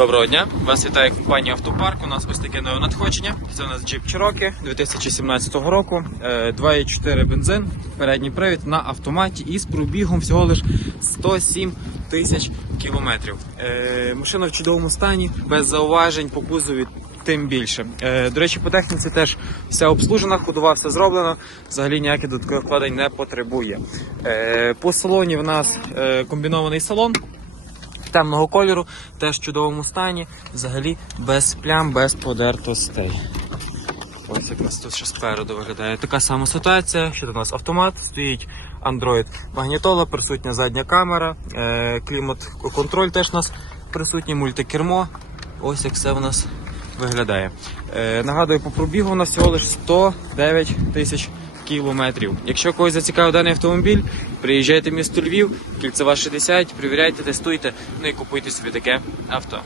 Доброго дня! Вас вітає компанія Автопарк. У нас ось таке нове надходження. Це у нас Jeep Cherokee 2017 року. Е, 2,4 бензин, передній привід на автоматі і з пробігом всього лиш 107 тисяч кілометрів. Е, Машина в чудовому стані, без зауважень по кузові. Тим більше. Е, До речі, по техніці теж вся обслужена, ходова все зроблено. Взагалі ніяких додаткових вкладень не потребує. Е, По салоні в нас е, комбінований салон темного кольору, теж в чудовому стані, взагалі без плям, без подертостей. Ось як нас тут ще спереду виглядає. Така сама ситуація, що у нас автомат, стоїть Android магнітола, присутня задня камера, е, клімат-контроль теж у нас присутній, мультикермо. Ось як все у нас виглядає. Е, нагадую, по пробігу у нас всього лише 109 тисяч кілометрів. Якщо когось зацікавив даний автомобіль, приїжджайте в місто Львів, кільцева 60, перевіряйте, тестуйте, ну і купуйте собі таке авто.